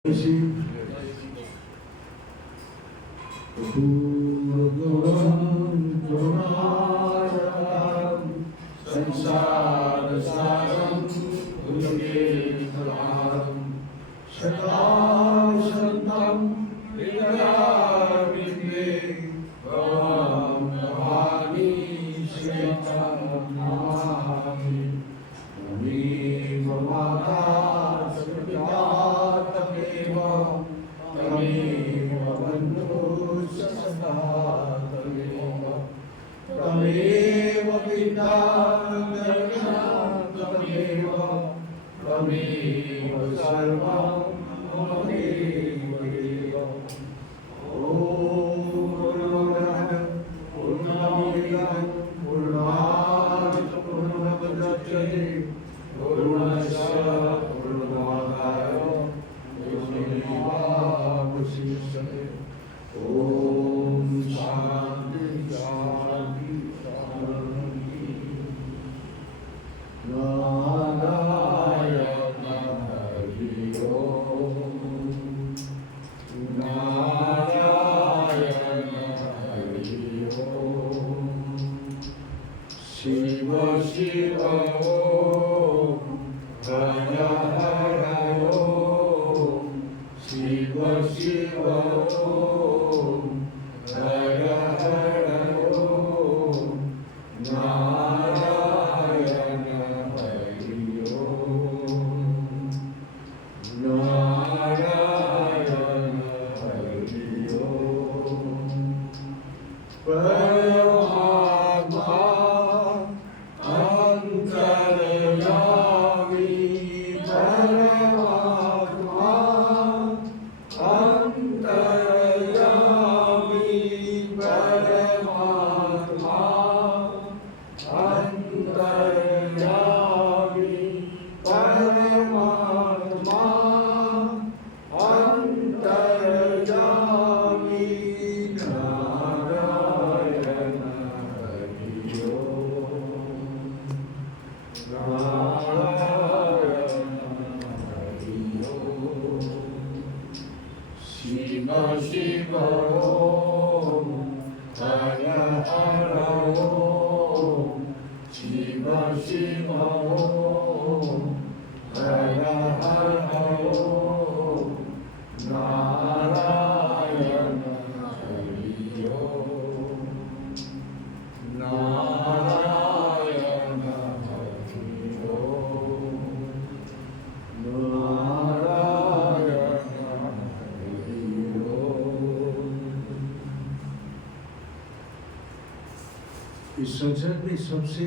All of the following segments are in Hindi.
संसारसारं भुजगेन्द्रहारं सदा शतं हृदयारविन्दे भवां नमामि श्रीतं नमामि। त्वमेव माता पिता त्वमेव बन्धुश्च सखा त्वमेव पिता त्वमेव सर्वं त्वमेव देव। ॐ पूर्णमदः पूर्णात् पूर्णमुदच्यते पूर्णस्य पूर्णमादाय पूर्णमेवावशिष्यते। ॐ शान्ति शान्ति शान्ति। नारायण हरि ओम् नारायण हरि ओम्। शिव शिव ओम् हर हर ओम् शिव शिव ओम् हर हर ओम् नारायण हरि ओम् नारायण हरि ओम्। परमात्मा अंतर्यामी परमात्मा अंतर्यामी परमात्मा अंतर्यामी परमात्मा अंतर्यामी नारायण हरि ओम् नारायण हरि ओम्। शिव शिव ओम् हर हर ओम् शिव शिव ओम् हर हर ओम् नारायण हरि ओम् नारायण हरि ओम् नारायण हरि ओम्। इस संसार में सबसे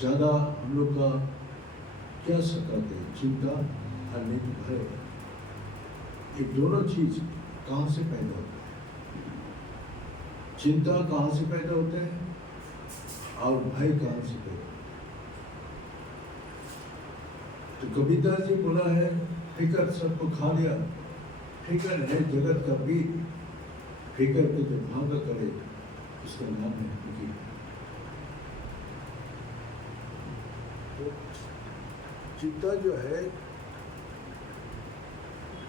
ज़्यादा हम लोग का क्या सताते हैं? चिंता और नींद भय। ये दोनों चीज कहाँ से पैदा होते हैं? चिंता कहाँ से पैदा होते हैं और भय कहाँ से पैदा होते हैं? तो कबीरदास जी बोला है, फिकर सबको खा लिया, फिकर है जगत का बीत, फिकर को जो भांगा करे उसका नाम है फिकीर। तो चिंता जो है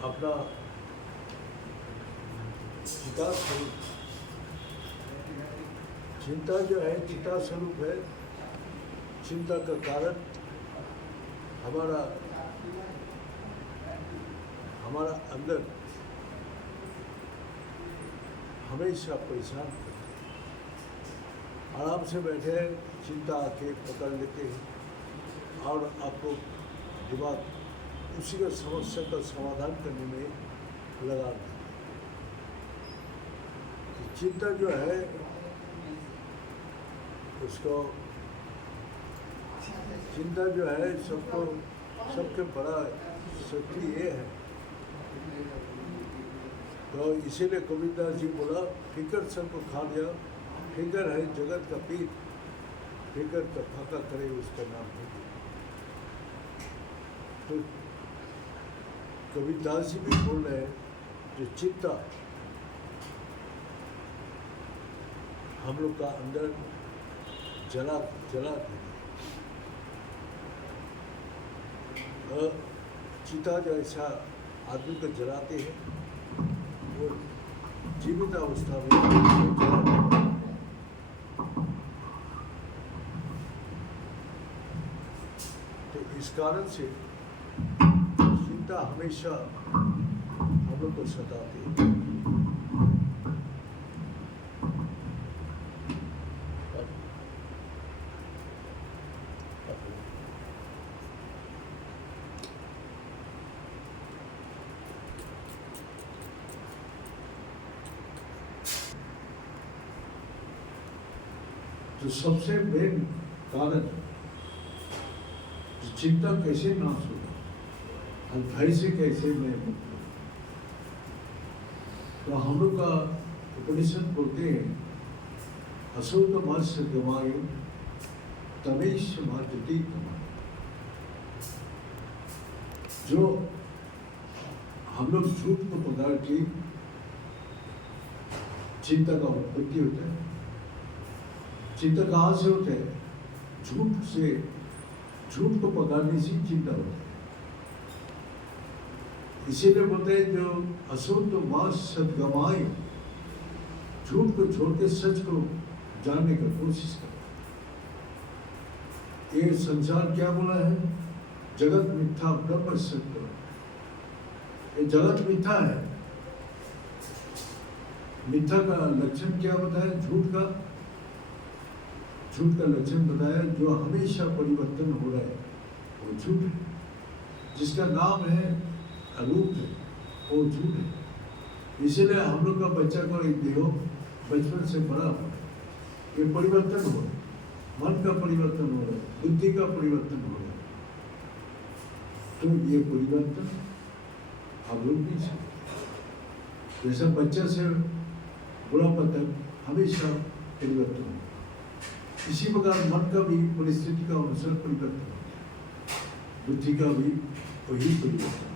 अपना चिता स्वरूप, चिंता जो है चिता स्वरूप है। चिंता का कारण हमारा अंदर हमेशा परेशान करते हैं। आराम से बैठे चिंता आके पकड़ लेते हैं और आपको दिमाग उसी का समस्या का समाधान करने में लगा देते हैं। चिंता जो है उसको चिंता जो है सबके बड़ा शक्ति ये है। तो इसीलिए कबीरदास जी बोला, फिकर सबको खा लिया, फिकर है जगत का पीर, फिकर का फाका करे उसका नाम है। तो कबीरदास जी भी बोल रहे हैं जो चिंता हम लोग का अंदर जला देती है। चिता जैसा आदमी को जलाते हैं, वो जीवित अवस्था में जलाते हैं। तो इस कारण से चिंता हमेशा हम लोग को सताती है। तो सबसे मेन कारण चिंता कैसे नाश होगा और भय से कैसे मैं मुक्त हूं। तो हम लोग का उपनिषद बोलते हैं असुत मत्स्य गवायु तमेश मार्जती कमाय। जो हम लोग झूठ को पकड़ के चिंता का उत्पत्ति होता है। चिंता कहाँ से होता है? झूठ से, झूठ को पकड़ने से चिंता होती है। इसीलिए बोलते हैं जो असुत मास सदगमाय, झूठ को छोड़ के सच को जानने की कोशिश करो। ये संसार क्या बोला है? जगत मिथ्या ब्रह्म सत्य। ये जगत मिथ्या है। मिथ्या का लक्षण क्या बताया? झूठ का लक्षण बताया जो हमेशा परिवर्तन हो रहा है वो झूठ है। जिसका नाम है अरूप है वो झूठ है। इसीलिए हम लोग का बच्चा का एक देहो बचपन से बड़ा हो रहा है, ये परिवर्तन हो रहा है। मन का परिवर्तन हो रहा है, बुद्धि का परिवर्तन हो रहा है। तो ये परिवर्तन अवरूपी से, जैसा बच्चा से बुढ़ापा तक हमेशा परिवर्तन हो। इसी प्रकार मन का भी परिस्थिति का अनुसार परिवर्तन होता है, बुद्धि का भी वही परिवर्तन।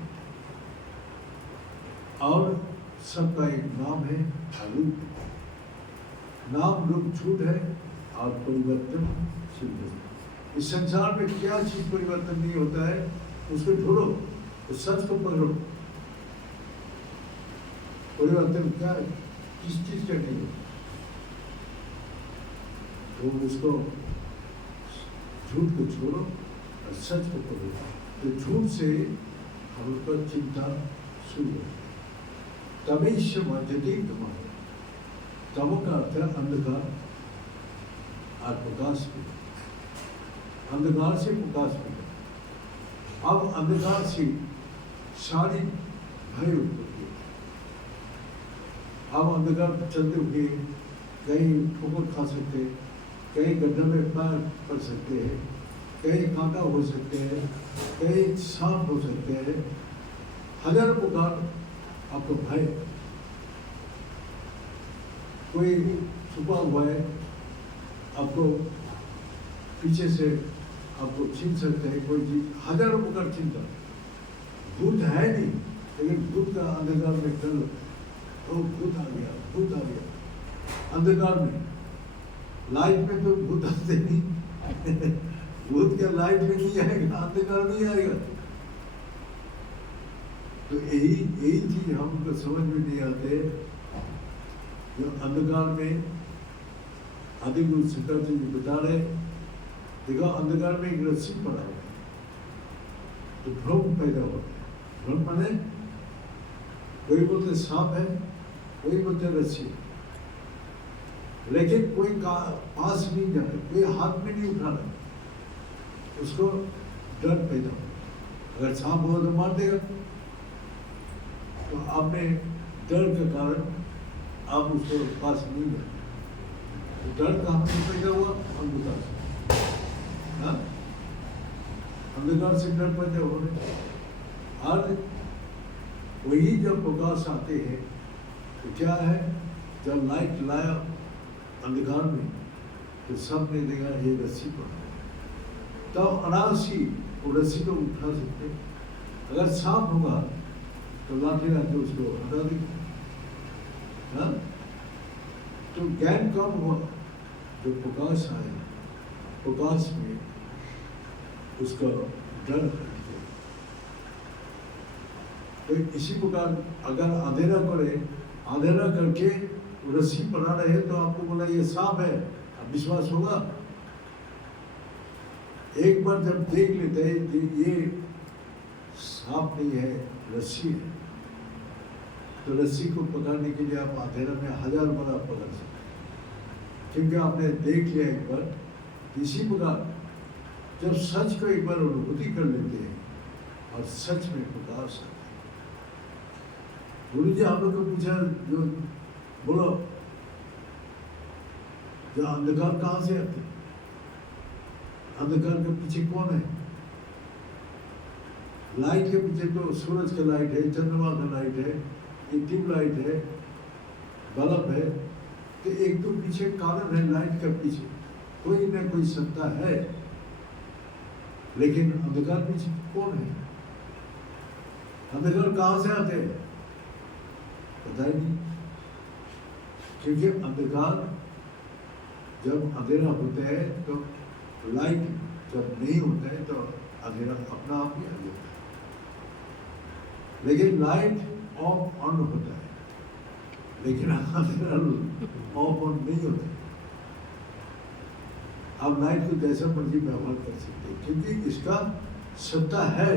और सबका एक नाम है अरूप। नाम रूप झूठ है और परिवर्तन सिद्ध है। इस संसार में क्या चीज परिवर्तन नहीं होता है उसको ढूंढो, तो सच को पकड़ो। परिवर्तन क्या है? किस चीज का नहीं होता? तो उसको झूठ को छोड़ो और सच को पकड़ो। तो झूठ से हम लोग का चिंता शुरू होती है। तमेश मर्जती कमाय। तमो का अर्थ है अंधकार और प्रकाश में। अंधकार से प्रकाश में। अब अंधकार से सारी भय उत्पत्ति। अब अंधकार चलते हुए कहीं ठोकर खा सकते हैं, कहीं गड्ढे में पैर पड़ सकते हैं, कहीं कांटा हो सकते हैं, कहीं सांप हो सकते हैं। हजार प्रकार आपको भय। कोई छुपा हुआ है, आपको पीछे से आपको छीन सकते हैं कोई चीज। हजारों प्रकार चिंता। भूत है नहीं, लेकिन भूत का अंधकार में कर लो, तो भूत आ गया, भूत आ गया। अंधकार में, लाइट में तो भूत आते नहीं। भूत क्या लाइट में नहीं आएगा, अंधकार में ही आएगा। तो यही चीज हमको समझ में नहीं आते। जो अंधकार में आदि गुरु शंकर जी बता रहे, देखो अंधकार में एक रस्सी पड़ा हुआ है, तो भ्रम पैदा होता है। भ्रम माने कोई बोलते सांप है, कोई बोलते रस्सी, लेकिन कोई पास नहीं जा रहा, कोई हाथ में नहीं उठा रहा, उसको डर पैदा हो। अगर सांप हो तो मार देगा। तो आपने डर के कारण आप उसको पास नहीं गए। तो डर कहाँ से पैदा हुआ? अंधकार से। हाँ, अंधकार से डर पैदा हो रहे। और वही जब प्रकाश आते हैं तो क्या है, जब लाइट लाया अंधकार में तो सब ने देखा ये रस्सी पर, तो अनायासी वो रस्सी को उठा सकते। अगर सांप होगा तो लाते लाते उसको हटा देंगे। हाँ, तो ज्ञान कब हुआ? जो प्रकाश आया, प्रकाश में उसका डर हट गया। तो इसी प्रकार अगर अंधेरा करे, अंधेरा करके रस्सी बना रहे तो आपको बोला ये सांप है, अब विश्वास होगा? एक बार जब देख लेते हैं कि ये सांप नहीं है, रस्सी है, तो रस्सी को पकड़ने के लिए आप अंधेरा में 1000 बार आप पकड़ सकते हैं, क्योंकि आपने देख लिया एक बार। इसी प्रकार जब सच को एक बार अनुभूति कर लेते हैं और सच में प्रकाश आता है। गुरु जी आप लोग को पूछा, जो बोलो जो अंधकार कहाँ से आते हैं? अंधकार के पीछे कौन है? लाइट के पीछे तो सूरज का लाइट है, चंद्रमा का लाइट है, ये ट्यूबलाइट है, बल्ब है, तो एक तो पीछे कारण है लाइट का पीछे, कोई न कोई सत्ता है। लेकिन अंधकार पीछे कौन है? अंधकार कहाँ से आते हैं? पता ही नहीं, क्योंकि अंधकार जब अंधेरा होता है तो लाइट जब नहीं होता है तो अंधेरा अपना आप ही आ जाता है। लेकिन लाइट ऑफ ऑन होता है, लेकिन अंधेरा ऑफ ऑन नहीं होता है। आप लाइट को जैसा मर्जी व्यवहार कर सकते हैं, क्योंकि इसका सत्ता है,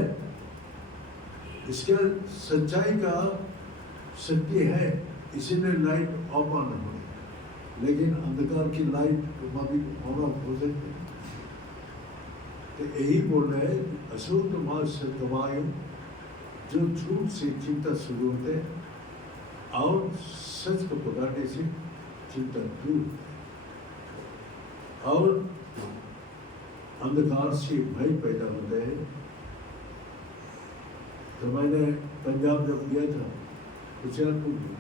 इसका सच्चाई का शक्ति है, इसीलिए लाइट ऑफ ऑन हो। लेकिन अंधकार की लाइट भी ऑन ऑफ हो सकती है। तो यही बोल रहे हैं, अशुद्ध मार्ग से कमायो, जो झूठ से चिंता शुरू होते हैं और सच को पकड़ने से चिंता दूर होती है, और अंधकार से भय पैदा होता है। तो मैंने पंजाब जब गया था हुशियारपुर में,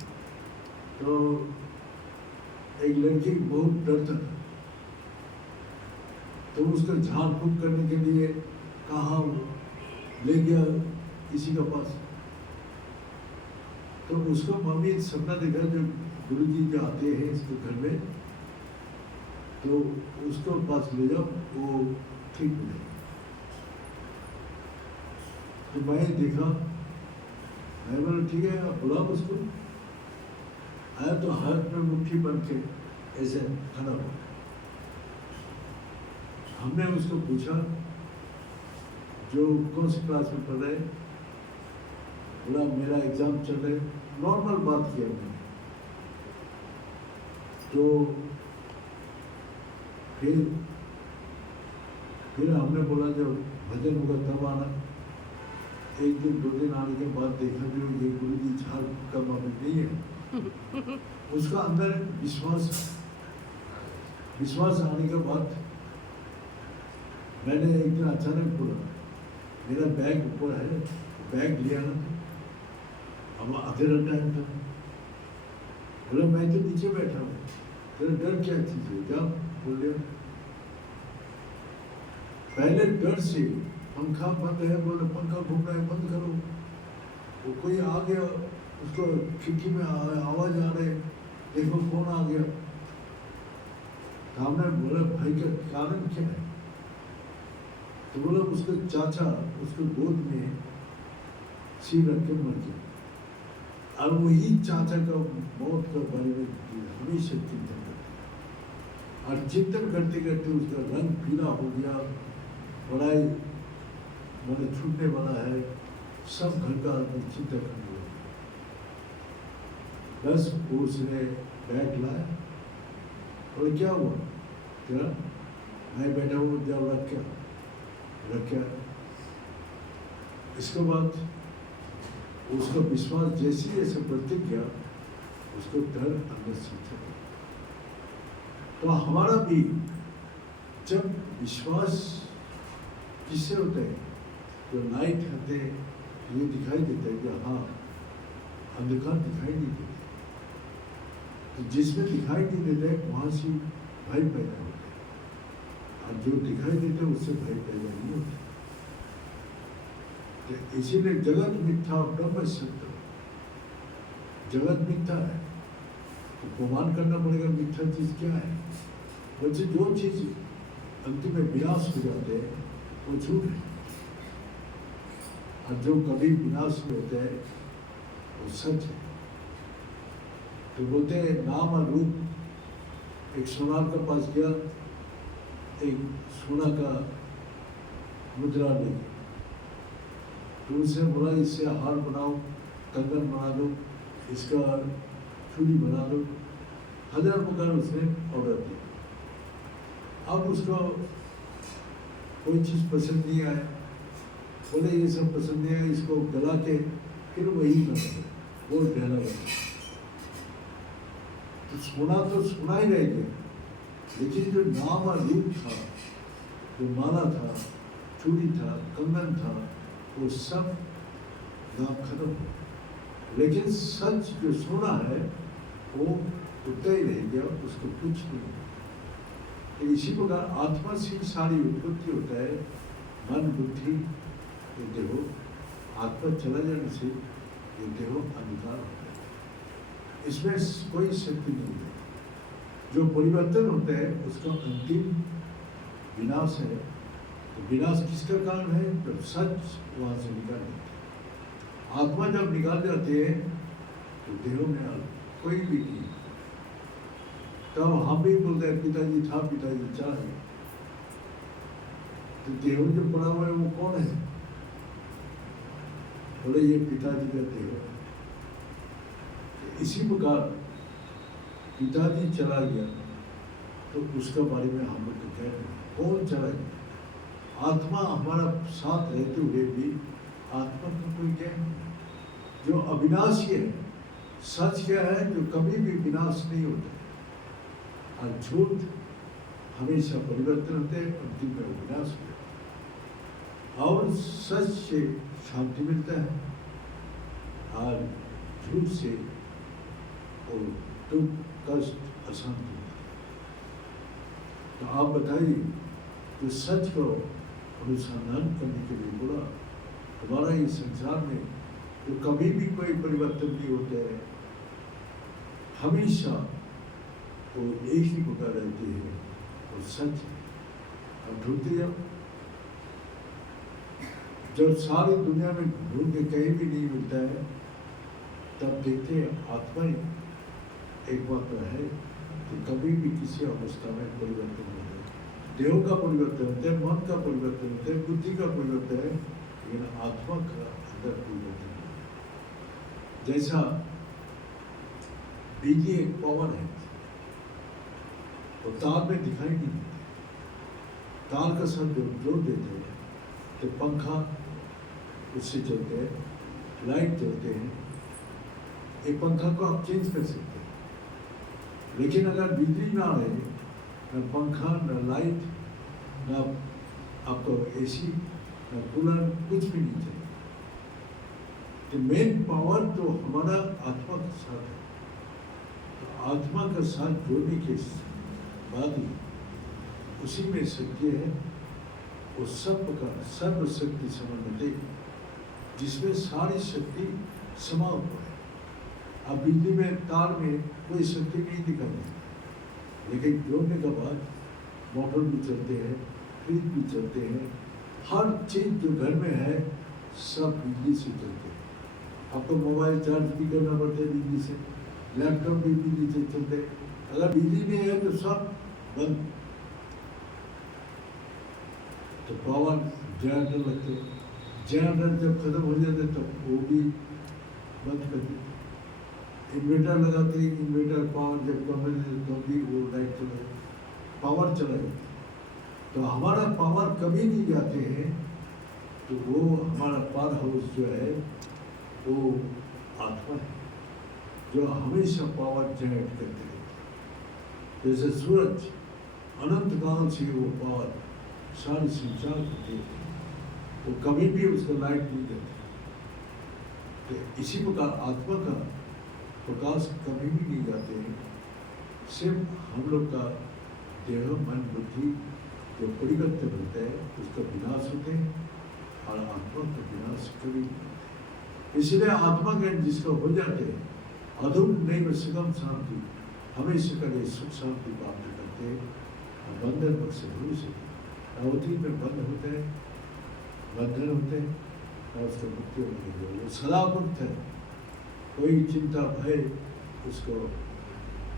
तो एक लड़की बहुत डरता था, तो उसको झाड़ फूक करने के लिए कहा, ले गया किसी के पास। तो उसको मम्मी सपना देखा, जो गुरुजी जो आते हैं इसके घर में, तो उसको पास ले जाओ, वो ठीक हो जाए। तो मैं देखा, मैं बोला ठीक है, आप बुलाओ उसको। आया तो हाथ में मुट्ठी बन के ऐसे खड़ा हुआ। हमने उसको पूछा, जो कौन सी क्लास में पढ़ रहे? बोला मेरा एग्जाम चल रहे। नॉर्मल बात किया हमने। तो फिर हमने बोला जब भजन होगा तब आना। एक दिन 2 दिन आने के बाद देखा जो ये गुरु जी झाड़ का मामला नहीं है। उसका अंदर विश्वास आने के बाद मैंने एक दिन अचानक बोला, मेरा बैग ऊपर है, बैग लिया ना, अब अंधेरा टाइम था। बोला मैं तो नीचे बैठा हूँ, तेरा डर क्या चीज़ है? क्या बोल दिया। पहले डर से पंखा बंद है, बोले पंखा घूम रहा है, बंद करो। वो कोई आ गया, उसको खिड़की में आवाज आ रही, देखो कौन आ गया। तो हमने बोला भाई का कारण क्या है? तो बोला उसके चाचा उसके गोद में सिर रख के मर गया, और वही चाचा का मौत का बारे में हमेशा चिंतन करते, और चिंतन करते करते उसका रंग पीला हो गया, पढ़ाई मैंने छूटने वाला है, सब घर का आदमी चिंता करने लगा। बस उसने बैग लाया, और क्या हुआ तेरा? मैं बैठा हूँ, जब रखा। इसके बाद उसका विश्वास जैसे जैसे बढ़ते गया, उसको डर अंदर से चला। तो हमारा भी जब विश्वास किससे होता है, जो लाइट होते ये दिखाई देता है कि हाँ अंधकार दिखाई नहीं देता, तो जिसमें दिखाई नहीं देता है वहाँ से भय पैदा होता है, और जो दिखाई देता है उससे भय पैदा नहीं होता। तो इसीलिए जगत मिथ्या ब्रह्म सत्य, जगत मिथ्या है तो प्रमाण करना पड़ेगा मिथ्या चीज क्या है। वैसे जो चीज अंतिम में विनाश हो जाते हैं वो झूठ है। और जो कभी विनाश में होता है वो सच है। तो बोलते हैं नाम और रूप। एक सोनार के पास गया, एक सोना का मुद्रा ले, तो उससे बोला इससे हार बनाओ, कंगन बना दो, इसका चूड़ी बना दो। 1000 प्रकार उसने ऑर्डर दिया। अब उसको कोई चीज़ पसंद नहीं आया, बोले ये सब पसंद नहीं आया, इसको गला के फिर वही बना दो, वो गहना बना। तो सुना ही रह गया, लेकिन जो नाम और रूप था, जो माला था, चूड़ी था, कंगन था, वो सब नाम खत्म हो। लेकिन सच जो सोना है वो उतना ही रह गया, उसको कुछ नहीं। तो इसी प्रकार आत्मा से सारी उत्पत्ति होता है। मन बुद्धि ये देहो, आत्मा चला जाने से ये देहो अंधकार होता है। इसमें कोई शक्ति नहीं है। जो परिवर्तन होता है उसका अंतिम विनाश है। तो विनाश किसका कारण है? जब सच वहाँ से निकाल जाता है। आत्मा जब निकाल जाते हैं तो देहों में कोई भी नहीं। तब हम भी बोलते हैं पिताजी था, पिताजी चाहे। तो देहों जो पड़ा हुआ है वो कौन है? बोले ये पिताजी का देह है। इसी प्रकार पिताजी चला गया तो उसके बारे में हम लोग कह रहे हैं कौन चला गया? आत्मा हमारा साथ रहते हुए भी आत्मा का कोई ज्ञान नहीं, जो अविनाशी है। सच क्या है? जो कभी भी विनाश नहीं होता है। और झूठ हमेशा परिवर्तन होते हैं, अंतिम में विनाश होता है। और सच से शांति मिलता है और झूठ से और दुख कष्ट अशांति। तो आप बताइए, जो सच को अनुसंधान करने के लिए बोला, हमारा इस संसार में तो कभी भी कोई परिवर्तन नहीं होता है, हमेशा वो एक ही प्रकार रहती है और सच है। और ढूंढते जब सारी दुनिया में ढूंढ के कहीं भी नहीं मिलता है, तब देखते हैं आत्मा ही एक बात तो है कि कभी भी किसी अवस्था में परिवर्तन नहीं है। देह का परिवर्तन होता है, मन का परिवर्तन होता है, बुद्धि का परिवर्तन है, लेकिन आत्मा का अंदर परिवर्तन नहीं है। जैसा बिजली एक पावर है, तो तार में दिखाई नहीं देती। तार का साथ जोड़ देते हैं तो पंखा उससे चलते हैं, लाइट चलते हैं। एक पंखा को आप चेंज कर सकते हैं, लेकिन अगर बिजली ना रहे, न पंखा, न लाइट, न आपको एसी, न कूलर, कुछ भी नहीं चाहिए। तो मेन पावर तो हमारा आत्मा के साथ है। तो आत्मा का साथ जोड़ने के बाद ही उसी में शक्ति है। वो सब का सर्वशक्ति समन्वय, जिसमें सारी शक्ति समा हुआ है। अब बिजली में तार में कोई शक्ति नहीं दिखाई देती, लेकिन जोड़ने के बाद मोटर भी चलते हैं, फ्रिज भी चलते हैं, हर चीज़ जो घर में है सब बिजली से चलते हैं। आपको मोबाइल चार्ज भी करना पड़ता है बिजली से, लैपटॉप भी बिजली से चलते हैं। अगर बिजली नहीं है तो सब बंद। तो पावर जनरेटर लगते हैं, जनरेटर जब खत्म हो जाते तब वो भी बंद कर देते। इन्वर्टर लगाते हैं, इन्वर्टर पावर जब कम हो जाए तो भी वो लाइट चला जाए, पावर चला जाए। तो हमारा पावर कभी नहीं जाते हैं। तो वो हमारा पावर हाउस जो है वो आत्मा है, जो हमेशा पावर जनरेट करते रहते हैं। जैसे सूरज अनंत काल से वो पावर सारी संचार करते हैं, वो कभी भी उसका लाइट नहीं देते। तो इसी प्रकार आत्मा का प्रकाश कभी भी नहीं जाते हैं। सिर्फ हम लोग का देह मन बुद्धि जो परिवर्तन होता है उसका विनाश होते हैं, और आत्मा का विनाश कभी नहीं। इसलिए आत्मा ज्ञान जिसका हो जाते हैं, अधूर नहीं सुगम शांति, हमेशा का ये सुख शांति प्राप्त करते हैं। बंधन से भविष्य अवधि में बंद होते हैं, बंधन होते हैं, और उसको मुक्ति मिलेगी। वो सदा मुक्त है, कोई चिंता भय उसको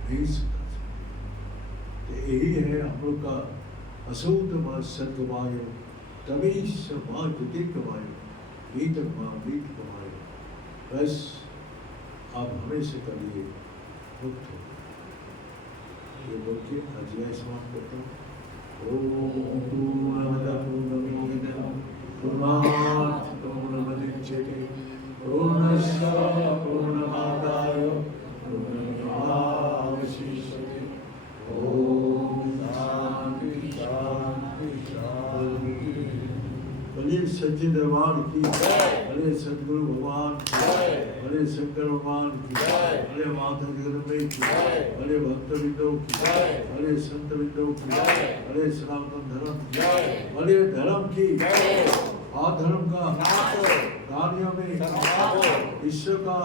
नहीं सता। तो यही है हम लोग का असौत माँ सत्वायु तभी माँ गति कमायो गीत माँ गीत कमायो। बस आप हमेशा करिए मुक्त हो। ये बोल के आज यह समाप्त करता हूँ। ओम पूर्णमदः पूर्णमिदं पूर्णात् पूर्णमुदच्यते पूर्णस्य पूर्णमादाय पूर्णमेवावशिष्यते। ओम शांति शांति शांति। बोलिए सच्चे दरबार की बोले सद्गुरु भगवान की बोले शंकर भगवान की बोले माता जगदम्बे की बोले भक्त विदों की बोले संत विदों की बोले सनातन धर्म की बोले धर्म की अधर्म का प्राणियों में विश्व का